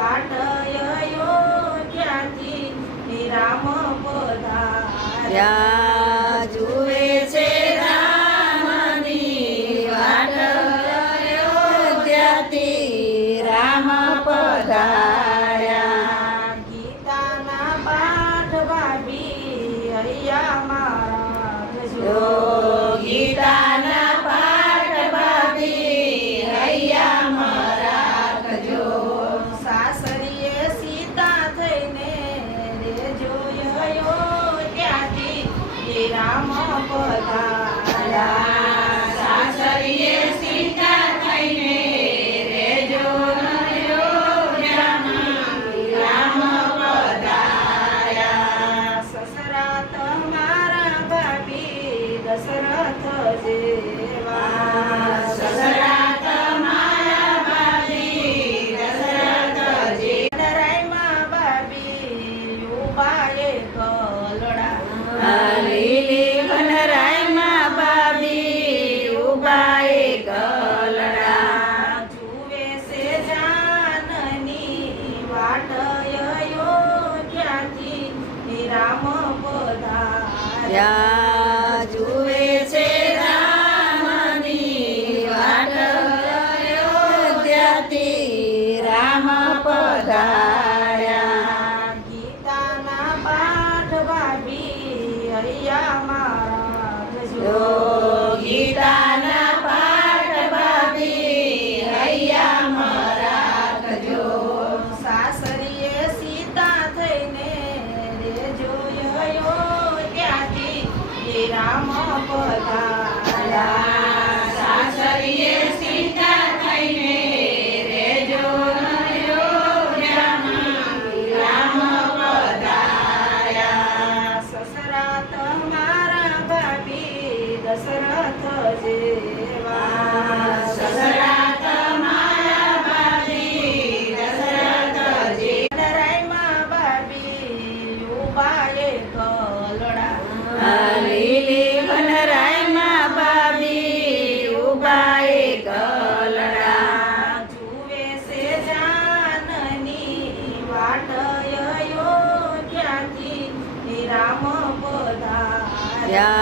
વાટ અયોધ્યાથી રામ પધાર્યા જુએ છે રામની વાટ અયોધ્યાથી રામ પધાર્યા ગીતાના પાઠ ભાભી હૈયા મારા જો ગીતાના પાઠ ભાભી હૈયા મરાકજો સાસરીએ સીતા થઈને રેજો અયોધ્યાથી રામ પધાર્યા સાસરીએ સીતા થઈને રેજો અયોધ્યામાં રામ પધાર્યા સસરા તમારા ભાભી દશરથ જેવા સસરા તમારા ભાભી દશરથ જેવા લડાઈમાં ભાભી ઉપાયે કલડા લીલી વનરાયમાં ભાભી ઉભા એક લડા જુએ છે જાનની વાટ અયોધ્યાથી રામ પધાર્યા જુએ છે રામની વાટ અયોધ્યાથી રામ પધાર્યા ગીતાના પાઠ ભાભી હૈયા મારા જો ગીતાના પાઠ ભાભી હૈયા મરાકજો સાસરીએ સીતા થઈને રેજો અયોધ્યાથી રામ પધાર્યા સાસરીએ સીતા થઈને રેજો અયોધ્યામાં રામ પધાર્યા સસરા તમારા ભાભી દશરથ જેવા સસરા તમારા ભાભી દશરથ જેવા લડાઈમાં ભાભી ઉપાયે કલડા લીલી વનરાયમાં ભાભી ઉભા એક લડા જુએ છે જાનની વાટ અયોધ્યાથી રામ પધાર્યા